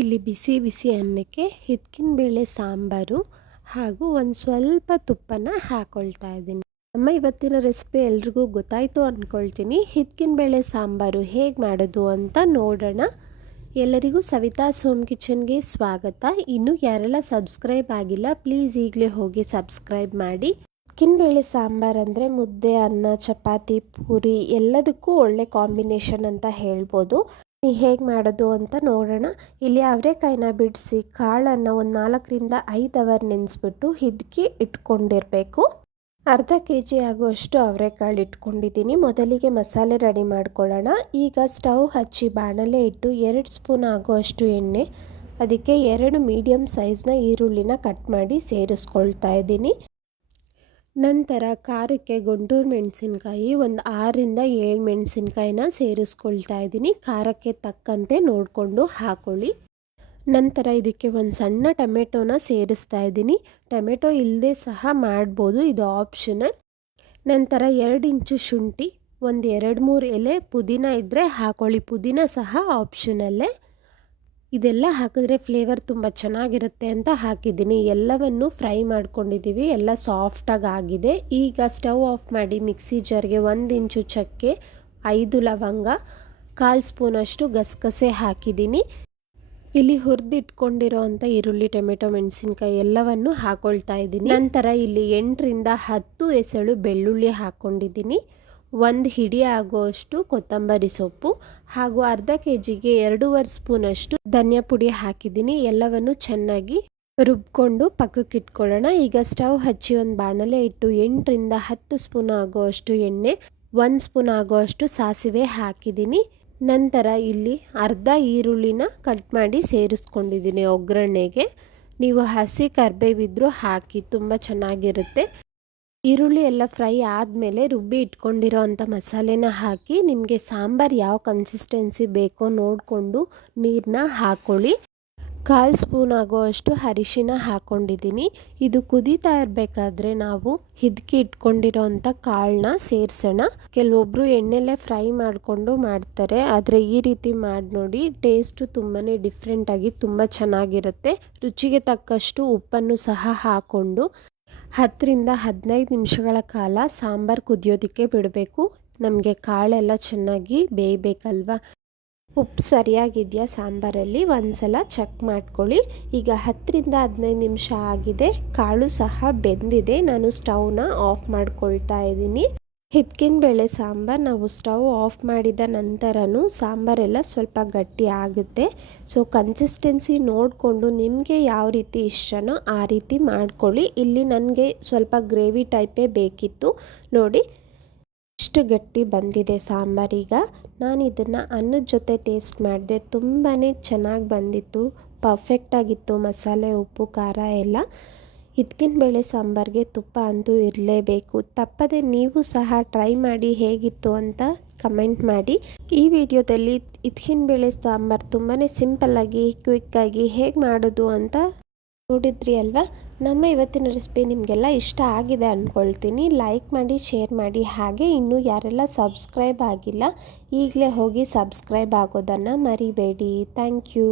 ಇಲ್ಲಿ ಬಿಸಿ ಬಿಸಿ ಅನ್ನಕ್ಕೆ ಹಿತ್ಕಿನ ಬೇಳೆ ಸಾಂಬಾರು ಹಾಗೂ ಒಂದು ಸ್ವಲ್ಪ ತುಪ್ಪನ ಹಾಕ್ಕೊಳ್ತಾ ಇದ್ದೀನಿ. ನಮ್ಮ ಇವತ್ತಿನ ರೆಸಿಪಿ ಎಲ್ರಿಗೂ ಗೊತ್ತಾಯಿತು ಅಂದ್ಕೊಳ್ತೀನಿ ಹಿತ್ಕಿನ ಬೇಳೆ ಸಾಂಬಾರು ಹೇಗೆ ಮಾಡೋದು ಅಂತ ನೋಡೋಣ. ಎಲ್ಲರಿಗೂ ಸವಿತಾ ಸೋಮ್ ಕಿಚನ್ಗೆ ಸ್ವಾಗತ. ಇನ್ನು ಯಾರೆಲ್ಲ ಸಬ್ಸ್ಕ್ರೈಬ್ ಆಗಿಲ್ಲ, ಪ್ಲೀಸ್ ಈಗಲೇ ಹೋಗಿ ಸಬ್ಸ್ಕ್ರೈಬ್ ಮಾಡಿ. ಹಿತ್ಕಿನ ಬೇಳೆ ಸಾಂಬಾರು ಅಂದರೆ ಮುದ್ದೆ, ಅನ್ನ, ಚಪಾತಿ, ಪೂರಿ ಎಲ್ಲದಕ್ಕೂ ಒಳ್ಳೆ ಕಾಂಬಿನೇಷನ್ ಅಂತ ಹೇಳ್ಬೋದು. ಹೇಗೆ ಮಾಡೋದು ಅಂತ ನೋಡೋಣ. ಇಲ್ಲಿ ಅವರೆಕಾಯಿನ ಬಿಡಿಸಿ ಕಾಳನ್ನು ಒಂದು ನಾಲ್ಕರಿಂದ ಐದು ಅವರ್ ನೆನೆಸ್ಬಿಟ್ಟು ಹಿದ್ಕಿ ಇಟ್ಕೊಂಡಿರಬೇಕು. ಅರ್ಧ ಕೆ ಜಿ ಆಗುವಷ್ಟು ಅವರೆಕಾಳು ಇಟ್ಕೊಂಡಿದ್ದೀನಿ. ಮೊದಲಿಗೆ ಮಸಾಲೆ ರೆಡಿ ಮಾಡ್ಕೊಳ್ಳೋಣ. ಈಗ ಸ್ಟವ್ ಹಚ್ಚಿ ಬಾಣಲೆ ಇಟ್ಟು ಎರಡು ಸ್ಪೂನ್ ಆಗುವಷ್ಟು ಎಣ್ಣೆ, ಅದಕ್ಕೆ ಎರಡು ಮೀಡಿಯಮ್ ಸೈಜ್ನ ಈರುಳ್ಳಿನ ಕಟ್ ಮಾಡಿ ಸೇರಿಸ್ಕೊಳ್ತಾ ಇದ್ದೀನಿ. ನಂತರ ಖಾರಕ್ಕೆ ಗುಂಟೂರು ಮೆಣಸಿನ್ಕಾಯಿ ಒಂದು ಆರರಿಂದ ಏಳು ಮೆಣಸಿನ್ಕಾಯಿನ ಸೇರಿಸ್ಕೊಳ್ತಾ ಇದ್ದೀನಿ. ಖಾರಕ್ಕೆ ತಕ್ಕಂತೆ ನೋಡಿಕೊಂಡು ಹಾಕೊಳ್ಳಿ. ನಂತರ ಇದಕ್ಕೆ ಒಂದು ಸಣ್ಣ ಟೊಮೆಟೊನ ಸೇರಿಸ್ತಾ ಇದ್ದೀನಿ. ಟೊಮೆಟೊ ಇಲ್ಲದೆ ಸಹ ಮಾಡ್ಬೋದು, ಇದು ಆಪ್ಷನಲ್. ನಂತರ ಎರಡು ಇಂಚು ಶುಂಠಿ, ಒಂದು ಎರಡು ಮೂರು ಎಲೆ, ಪುದೀನ ಇದ್ದರೆ ಹಾಕೊಳ್ಳಿ. ಪುದೀನ ಸಹ ಆಪ್ಷನಲ್ಲೇ. ಇದೆಲ್ಲ ಹಾಕಿದ್ರೆ ಫ್ಲೇವರ್ ತುಂಬ ಚೆನ್ನಾಗಿರುತ್ತೆ ಅಂತ ಹಾಕಿದ್ದೀನಿ. ಎಲ್ಲವನ್ನು ಫ್ರೈ ಮಾಡ್ಕೊಂಡಿದ್ದೀವಿ. ಎಲ್ಲ ಸಾಫ್ಟಾಗಿ ಆಗಿದೆ. ಈಗ ಸ್ಟವ್ ಆಫ್ ಮಾಡಿ ಮಿಕ್ಸಿ ಜಾರ್ಗೆ ಒಂದು ಇಂಚು ಚಕ್ಕೆ ಐದು ಲವಂಗ, ಕಾಲು ಸ್ಪೂನಷ್ಟು ಗಸಗಸೆ ಹಾಕಿದ್ದೀನಿ. ಇಲ್ಲಿ ಹುರಿದಿಟ್ಕೊಂಡಿರೋ ಅಂಥ ಈರುಳ್ಳಿ, ಟೊಮೆಟೊ, ಮೆಣಸಿನ್ಕಾಯಿ ಎಲ್ಲವನ್ನು ಹಾಕೊಳ್ತಾ ಇದ್ದೀನಿ. ನಂತರ ಇಲ್ಲಿ ಎಂಟರಿಂದ ಹತ್ತು ಎಸಳು ಬೆಳ್ಳುಳ್ಳಿ ಹಾಕ್ಕೊಂಡಿದ್ದೀನಿ ಒಂದು ಹಿಡಿ ಆಗುವಷ್ಟು ಕೊತ್ತಂಬರಿ ಸೊಪ್ಪು ಹಾಗೂ ಅರ್ಧ ಕೆ ಜಿಗೆ ಎರಡೂವರೆ ಸ್ಪೂನಷ್ಟು ಧನಿಯಾ ಪುಡಿ ಹಾಕಿದ್ದೀನಿ. ಎಲ್ಲವನ್ನು ಚೆನ್ನಾಗಿ ರುಬ್ಕೊಂಡು ಪಕ್ಕಕ್ಕೆ ಇಟ್ಕೊಳ್ಳೋಣ. ಈಗ ಸ್ಟವ್ ಹಚ್ಚಿ ಒಂದು ಬಾಣಲೆ ಇಟ್ಟು ಎಂಟರಿಂದ ಹತ್ತು ಸ್ಪೂನ್ ಆಗುವಷ್ಟು ಎಣ್ಣೆ, ಒಂದು ಸ್ಪೂನ್ ಆಗುವಷ್ಟು ಸಾಸಿವೆ ಹಾಕಿದ್ದೀನಿ. ನಂತರ ಇಲ್ಲಿ ಅರ್ಧ ಈರುಳ್ಳಿನ ಕಟ್ ಮಾಡಿ ಸೇರಿಸ್ಕೊಂಡಿದ್ದೀನಿ ಒಗ್ಗರಣೆಗೆ. ನೀವು ಹಸಿ ಕರ್ಬೇವಿದ್ರೂ ಹಾಕಿ ತುಂಬ ಚೆನ್ನಾಗಿರುತ್ತೆ. ಈರುಳ್ಳಿ ಎಲ್ಲ ಫ್ರೈ ಆದಮೇಲೆ ರುಬ್ಬಿ ಇಟ್ಕೊಂಡಿರೋ ಅಂಥ ಮಸಾಲೆನ ಹಾಕಿ ನಿಮಗೆ ಸಾಂಬಾರು ಯಾವ ಕನ್ಸಿಸ್ಟೆನ್ಸಿ ಬೇಕೋ ನೋಡಿಕೊಂಡು ನೀರನ್ನ ಹಾಕ್ಕೊಳ್ಳಿ ಕಾಲು ಸ್ಪೂನ್ ಆಗೋವಷ್ಟು ಅರಿಶಿನ ಹಾಕ್ಕೊಂಡಿದ್ದೀನಿ ಇದು ಕುದೀತಾ ಇರಬೇಕಾದ್ರೆ ನಾವು ಹಿದ್ಕಿ ಇಟ್ಕೊಂಡಿರೋ ಅಂಥ ಕಾಳನ್ನ ಸೇರಿಸೋಣ. ಕೆಲವೊಬ್ಬರು ಎಣ್ಣೆಲೆ ಫ್ರೈ ಮಾಡಿಕೊಂಡು ಮಾಡ್ತಾರೆ. ಆದರೆ ಈ ರೀತಿ ಮಾಡಿ ನೋಡಿ ಟೇಸ್ಟು ತುಂಬಾ ಡಿಫ್ರೆಂಟಾಗಿ ತುಂಬ ಚೆನ್ನಾಗಿರುತ್ತೆ. ರುಚಿಗೆ ತಕ್ಕಷ್ಟು ಉಪ್ಪನ್ನು ಸಹ ಹಾಕ್ಕೊಂಡು ಹತ್ತರಿಂದ ಹದಿನೈದು ನಿಮಿಷಗಳ ಕಾಲ ಸಾಂಬಾರು ಕುದಿಯೋದಕ್ಕೆ ಬಿಡಬೇಕು. ನಮಗೆ ಕಾಳೆಲ್ಲ ಚೆನ್ನಾಗಿ ಬೇಯಬೇಕಲ್ವ? ಉಪ್ಪು ಸರಿಯಾಗಿದೆಯಾ ಸಾಂಬಾರಲ್ಲಿ? ಒಂದು ಸಲ ಚೆಕ್ ಮಾಡ್ಕೊಳ್ಳಿ. ಈಗ ಹತ್ತರಿಂದ ಹದಿನೈದು ನಿಮಿಷ ಆಗಿದೆ. ಕಾಳು ಸಹ ಬೆಂದಿದೆ. ನಾನು ಸ್ಟವ್ನ ಆಫ್ ಮಾಡ್ಕೊಳ್ತಾ ಇದ್ದೀನಿ. ಬೇಳೆ ಸಾಂಬಾರು ನಾವು ಸ್ಟವ್ ಆಫ್ ಮಾಡಿದ ನಂತರನೂ ಸಾಂಬಾರೆಲ್ಲ ಸ್ವಲ್ಪ ಗಟ್ಟಿ ಆಗುತ್ತೆ. ಸೊ ಕನ್ಸಿಸ್ಟೆನ್ಸಿ ನೋಡಿಕೊಂಡು ನಿಮಗೆ ಯಾವ ರೀತಿ ಇಷ್ಟನೋ ಆ ರೀತಿ ಮಾಡ್ಕೊಳ್ಳಿ. ಇಲ್ಲಿ ನನಗೆ ಸ್ವಲ್ಪ ಗ್ರೇವಿ ಟೈಪೇ ಬೇಕಿತ್ತು. ನೋಡಿ, ಇಷ್ಟು ಗಟ್ಟಿ ಬಂದಿದೆ ಸಾಂಬಾರೀಗ ನಾನು ಇದನ್ನು ಅನ್ನದ ಜೊತೆ ಟೇಸ್ಟ್ ಮಾಡಿದೆ. ತುಂಬಾ ಚೆನ್ನಾಗಿ ಬಂದಿತ್ತು. ಪರ್ಫೆಕ್ಟಾಗಿತ್ತು ಮಸಾಲೆ, ಉಪ್ಪು, ಖಾರ ಎಲ್ಲ. ಬೇಳೆ ಸಾಂಬಾರಿಗೆ ತುಪ್ಪ ಅಂತೂ ಇರಲೇಬೇಕು. ತಪ್ಪದೆ ನೀವು ಸಹ ಟ್ರೈ ಮಾಡಿ ಹೇಗಿತ್ತು ಅಂತ ಕಮೆಂಟ್ ಮಾಡಿ. ಈ ವಿಡಿಯೋದಲ್ಲಿ ಬೇಳೆ ಸಾಂಬಾರು ತುಂಬಾ ಸಿಂಪಲ್ಲಾಗಿ ಕ್ವಿಕ್ಕಾಗಿ ಹೇಗೆ ಮಾಡೋದು ಅಂತ ನೋಡಿದ್ರಿ ಅಲ್ವಾ? ನಮ್ಮ ಇವತ್ತಿನ ರೆಸಿಪಿ ನಿಮಗೆಲ್ಲ ಇಷ್ಟ ಆಗಿದೆ ಅಂದ್ಕೊಳ್ತೀನಿ ಲೈಕ್ ಮಾಡಿ, ಶೇರ್ ಮಾಡಿ. ಹಾಗೆ ಇನ್ನೂ ಯಾರೆಲ್ಲ ಸಬ್ಸ್ಕ್ರೈಬ್ ಆಗಿಲ್ಲ, ಈಗಲೇ ಹೋಗಿ ಸಬ್ಸ್ಕ್ರೈಬ್ ಆಗೋದನ್ನು ಮರಿಬೇಡಿ. Thank you.